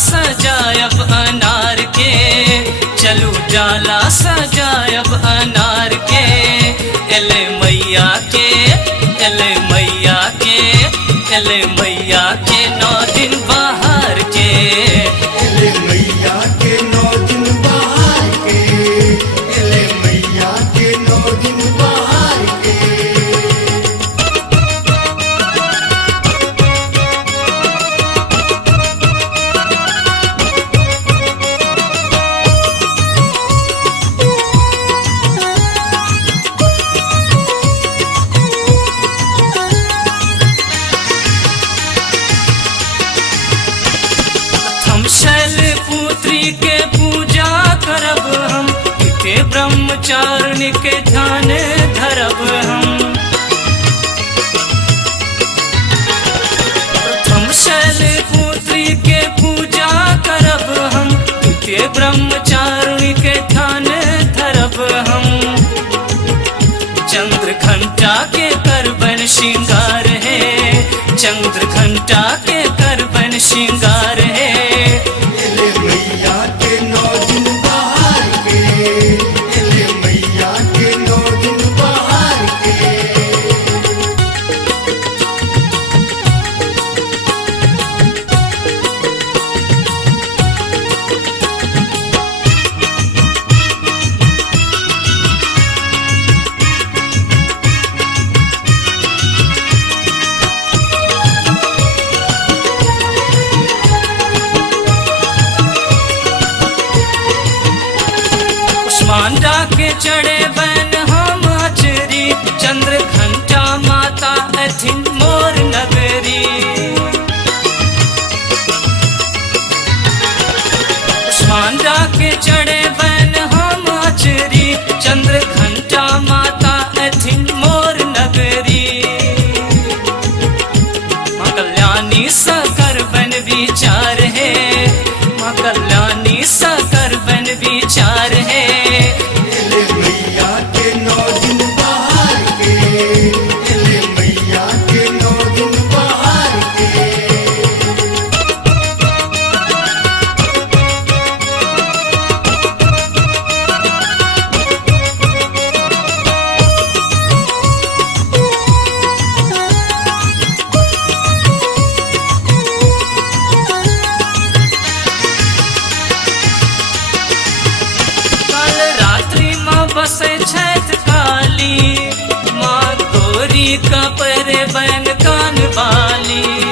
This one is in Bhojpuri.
सजायब अनार के, चलू डाला सजायब अनार के, एले मैया के, एले मैया के, एले मैया के 9 दिन बाहर के, एले मैया के 9 दिन बाहर के, एले मैया के 9 दिन बाहर के। शैलपुत्री के पूजा करब हम, के ब्रह्मचारिणी के ध्यान धरब हम। प्रथम शैलपुत्री के पूजा करब हम, के ब्रह्मचारिणी के ध्यान धरब हम। चंद्र घंटा के करबन श्रृंगार है, चंद्र घंटा के करबन श्रृंगार है। एले मैया के 9 दिन बाहर के, एले मैया के 9 दिन बाहर के। मांडा के चढ़े बन हम अचरी, चंद्र घंटा माता अथिन मोर नगरी। मांडा के चढ़े बन हम अचरी, चंद्र घंटा माता अथिन मोर नगरी। माँ कल्याणी सकर बन विचार है, माँ कल्याणी सकर बन विचार है। एले मैया के 9 दिन बाहर के, एले मैया के 9 दिन बाहर के। बसे छैठ काली, माँ गौरी का पर बन कान बाली।